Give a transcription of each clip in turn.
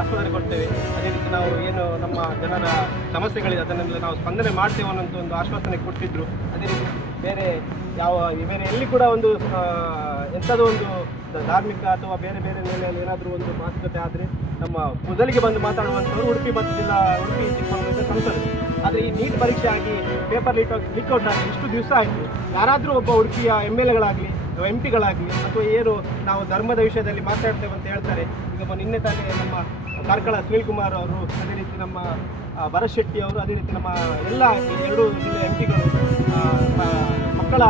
ಆಸ್ಪತ್ರೆ ಕೊಡ್ತೇವೆ, ಅದೇ ರೀತಿ ನಾವು ಏನು ನಮ್ಮ ಜನರ ಸಮಸ್ಯೆಗಳಿದೆ ಅದನ್ನೆಲ್ಲ ನಾವು ಸ್ಪಂದನೆ ಮಾಡ್ತೇವೆ ಅನ್ನೋಂಥ ಒಂದು ಆಶ್ವಾಸನೆ ಕೊಟ್ಟಿದ್ದರು. ಅದೇ ರೀತಿ ಬೇರೆ ಎಲ್ಲಿ ಕೂಡ ಒಂದು ಎಂಥದೋ ಒಂದು ಧಾರ್ಮಿಕ ಅಥವಾ ಬೇರೆ ನೆಲೆಯಲ್ಲಿ ಏನಾದರೂ ಒಂದು ಮಾತುಕತೆ ಆದರೆ ನಮ್ಮ ಮೊದಲಿಗೆ ಬಂದು ಮಾತಾಡುವಂಥವ್ರು ಉಡುಪಿ ಚಿಕ್ಕಮಗಳೂರಿನ ಸಂಸದರು. ಆದರೆ ಈ ನೀಟ್ ಪರೀಕ್ಷೆ ಆಗಿ ಪೇಪರ್ ಲೀಕ್ಔಟ್ ಆಗಿ ಇಷ್ಟು ದಿವಸ ಆಯಿತು, ಯಾರಾದರೂ ಒಬ್ಬ ಉಡುಪಿಯ MLAಗಳಾಗಲಿ MP ಗಳಾಗಲಿ ಅಥವಾ ಏನು ನಾವು ಧರ್ಮದ ವಿಷಯದಲ್ಲಿ ಮಾತಾಡ್ತೇವೆ ಅಂತ ಹೇಳ್ತಾರೆ. ಈಗ ನಿನ್ನೆ ತಾನೇ ನಮ್ಮ ಕಾರ್ಕಳ ಸುನೀಲ್ ಕುಮಾರ್ ಅವರು, ಅದೇ ರೀತಿ ನಮ್ಮ ಭರತ್ ಶೆಟ್ಟಿ ಅವರು, ಅದೇ ರೀತಿ ನಮ್ಮ ಎಲ್ಲ 2 ಜಿಲ್ಲೆಯ MP ಗಳು ಮಕ್ಕಳ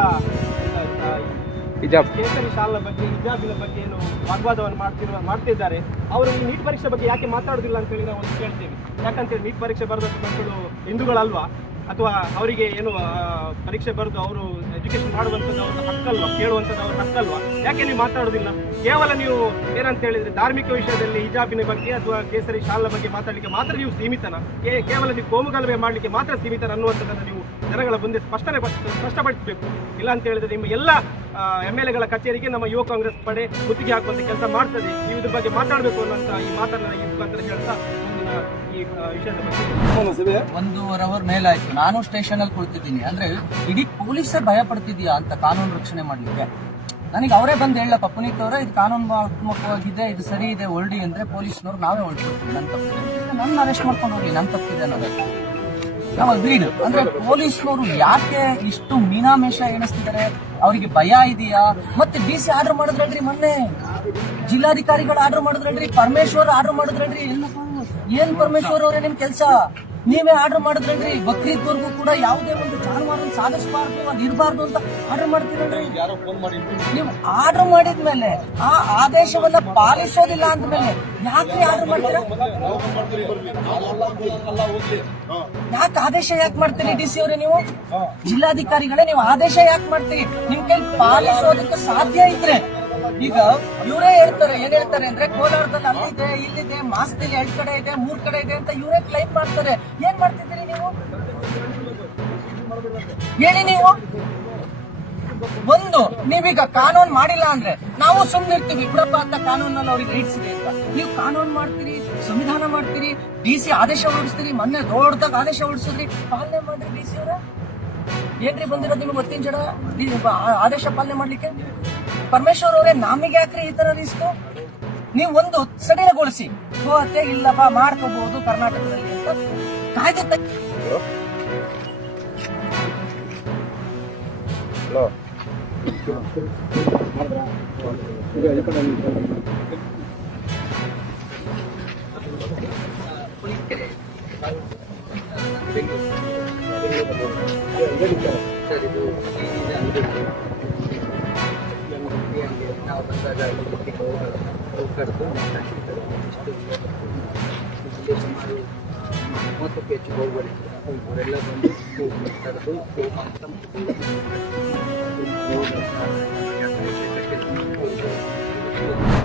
ಕೇಸರಿ ಶಾಲಾ ಬಗ್ಗೆ ಹಿಜಾಬಿನ ಬಗ್ಗೆ ಏನು ವಾಗ್ವಾದವನ್ನು ಮಾಡ್ತಿದ್ದಾರೆ. ಅವರು ಈ ನೀಟ್ ಪರೀಕ್ಷೆ ಬಗ್ಗೆ ಯಾಕೆ ಮಾತಾಡೋದಿಲ್ಲ ಅಂತೇಳಿ ನಾವು ಒಂದು ಕೇಳ್ತೇವೆ. ಯಾಕಂತೇಳಿ ನೀಟ್ ಪರೀಕ್ಷೆ ಬರೆದ ಮಕ್ಕಳು ಹಿಂದೂಗಳಲ್ವಾ, ಅಥವಾ ಅವರಿಗೆ ಏನು ಪರೀಕ್ಷೆ ಬರೆದು ಅವರು ಎಜುಕೇಷನ್ ಮಾಡುವಂಥದ್ದು ಅವ್ರ ಹಕ್ಕಲ್ವಾ, ಕೇಳುವಂಥದ್ದು ಅವ್ರ ಹಕ್ಕಲ್ವಾ? ಯಾಕೆ ನೀವು ಮಾತಾಡೋದಿಲ್ಲ? ಕೇವಲ ನೀವು ಏನಂತ ಹೇಳಿದರೆ ಧಾರ್ಮಿಕ ವಿಷಯದಲ್ಲಿ ಹಿಜಾಬಿನ ಬಗ್ಗೆ ಅಥವಾ ಕೇಸರಿ ಶಾಲಾ ಬಗ್ಗೆ ಮಾತಾಡಲಿಕ್ಕೆ ಮಾತ್ರ ನೀವು ಸೀಮಿತನ, ಕೇವಲ ನೀವು ಕೋಮುಗಲಭೆ ಮಾಡಲಿಕ್ಕೆ ಮಾತ್ರ ಸೀಮಿತನ ಅನ್ನುವಂಥದ್ದನ್ನು ನೀವು ಜನಗಳ ಮುಂದೆ ಸ್ಪಷ್ಟಪಡಿಸಬೇಕು. ಇಲ್ಲ ಅಂತ ಹೇಳಿದರೆ ನಿಮ್ಮ ಎಲ್ಲ MLAಗಳ ಕಚೇರಿಗೆ ನಮ್ಮ ಯುವ ಕಾಂಗ್ರೆಸ್ ಪಡೆ ಗುತ್ತಿಗೆ ಹಾಕುವಂಥ ಕೆಲಸ ಮಾಡ್ತದೆ. ನೀವು ಇದ್ರ ಬಗ್ಗೆ ಮಾತಾಡಬೇಕು ಅನ್ನೋಂಥ ಈ ಮಾತನ್ನ ಈ ಮುಖಾಂತರ ಹೇಳ್ತಾ ಈ ವಿಷಯದ ಬಗ್ಗೆ 1.5 ಅವರ್ ಮೇಲಾಯ್ತು. ನಾನು ಸ್ಟೇಷನ್ ಅಲ್ಲಿ ಕುಳಿತಿದ್ದೀನಿ. ಅಂದ್ರೆ ಇಡೀ ಪೊಲೀಸೇ ಭಯ ಪಡ್ತಿದ್ಯಾ ಅಂತ ಕಾನೂನು ರಕ್ಷಣೆ ಮಾಡ್ಲಿಕ್ಕೆ. ನನಗೆ ಅವರೇ ಬಂದು ಹೇಳಪ್ಪ, ಪುನೀತ್ ಅವರೇ ಇದು ಕಾನೂನಾತ್ಮಕವಾಗಿದೆ, ಇದು ಸರಿ ಇದೆ, ಹೊರಡಿ ಅಂದ್ರೆ ಪೊಲೀಸ್ನವ್ರು ನಾವೇ ಹೊರಡ್ಕೊಡ್ತೀವಿ, ನನ್ನ ತಪ್ಪಿದೆ, ನನ್ನ ಅರೆಸ್ಟ್ ಮಾಡ್ಕೊಂಡು ಹೋಗಿ, ನನ್ನ ತಪ್ಪಿದೆ ಅನ್ನೋದು ನಾವು ಅಗ್ರೀಡ್. ಅಂದ್ರೆ ಪೊಲೀಸ್ನವರು ಯಾಕೆ ಇಷ್ಟು ಮೀನಾಮೇಷ ಎಣಿಸ್ತಿದ್ದಾರೆ? ಅವರಿಗೆ ಭಯ ಇದೆಯಾ? ಮತ್ತೆ DC ಆರ್ಡರ್ ಮಾಡಿದ್ರಲ್ರಿ, ಮೊನ್ನೆ ಜಿಲ್ಲಾಧಿಕಾರಿಗಳು ಆರ್ಡರ್ ಮಾಡಿದ್ರಲ್ರಿ, ಪರಮೇಶ್ವರ್ ಆರ್ಡರ್ ಮಾಡಿದ್ರಲ್ರಿ. ಏನ್ ಪರಮೇಶ್ವರ್ ಅವರೇ ನಿಮ್ ಕೆಲಸ? ನೀವೇ ಆರ್ಡರ್ ಮಾಡಿದ್ರಲ್ರಿ, ಬಕ್ರೀದ್ವರೆಗೂ ಕೂಡ ಯಾವುದೇ ಒಂದು ಜಾನುವಾರು ಸಾಗಿಸಬಾರ್ದು, ಅದು ಇರಬಾರ್ದು ಅಂತ ಆರ್ಡರ್ ಮಾಡ್ತೀರಲ್ರಿ. ನೀವು ಆರ್ಡರ್ ಮಾಡಿದ್ಮೇಲೆ ಆ ಆದೇಶವನ್ನ ಪಾಲಿಸೋದಿಲ್ಲ ಅಂದ್ಮೇಲೆ ಯಾಕೆ ಆರ್ಡರ್ ಮಾಡ್ತೀರಾ? ಯಾಕೆ ಆದೇಶ ಯಾಕೆ ಮಾಡ್ತೀರಿ? DC ಅವರೇ, ನೀವು ಜಿಲ್ಲಾಧಿಕಾರಿಗಳೇ, ನೀವು ಆದೇಶ ಯಾಕೆ ಮಾಡ್ತೀರಿ? ನಿಮ್ ಕೈ ಪಾಲಿಸೋದಕ್ಕೆ ಸಾಧ್ಯ ಇದ್ರೆ ಈಗ ಇವರೇ ಹೇಳ್ತಾರೆ, ಏನ್ ಹೇಳ್ತಾರೆ ಅಂದ್ರೆ ಕೋಲಾರದಲ್ಲಿ ಅಲ್ಲಿದೆ, ಇಲ್ಲಿದೆ, ಮಾಸ್ತಿಲಿ 2 ಕಡೆ ಇದೆ, 3 ಕಡೆ ಇದೆ ಅಂತ ಇವರೇ ಕ್ಲೈಮ್ ಮಾಡ್ತಾರೆ. ಏನ್ ಮಾಡ್ತಿದ್ದೀರಿ ನೀವು? ಹೇಳಿ ನೀವು. ಒಂದು, ನೀವೀಗ ಕಾನೂನು ಮಾಡಿಲ್ಲ ಅಂದ್ರೆ ನಾವು ಸುಮ್ಮನಿರ್ತೀವಿ, ಬಿಡಪ್ಪ ಅಂತ ಕಾನೂನಲ್ಲಿ ಅವ್ರಿಗೆ ರೈಟ್ಸ್ ಇದೆ ಅಂತ. ನೀವು ಕಾನೂನು ಮಾಡ್ತೀರಿ, ಸಂವಿಧಾನ ಮಾಡ್ತೀರಿ, DC ಆದೇಶ ಹೊರಡಿಸ್ತೀರಿ. ಮೊನ್ನೆ ದೊಡ್ಡದಾಗ ಆದೇಶ ಹೊರಡಿಸಿದ್ರಿ, ಪಾಲನೆ ಮಾಡ್ರಿ. DC ಅವರ ಏನ್ರಿ ಬಂದಿರೋದು ನಿಮ್ಗೆ ಗೊತ್ತಿನ ಜಡ ಆದೇಶ ಪಾಲನೆ ಮಾಡ್ಲಿಕ್ಕೆ? ಪರಮೇಶ್ವರ್ ಅವರೇ, ನಮಗೆ ಯಾಕ್ರಿ ಈ ತರ ರಿಸ್ಕ್? ನೀವು ಒಂದು ಸಡಿಲಗೊಳಿಸಿ, ಗೋಹತ್ಯೆ ಇಲ್ಲಪ್ಪ ಮಾಡ್ಕೋಬಹುದು ಕರ್ನಾಟಕದಲ್ಲಿ ಅಂತ ಕಾಯ್ದೆ ನಾವು ಬಂದಾಗ ಕರೆದು ಸುಮಾರು 30ಕ್ಕೂ ಹೆಚ್ಚು ಗೋವುಗಳಿದ್ರು. ಅವರೆಲ್ಲ ಬಂದು ಕರೆದು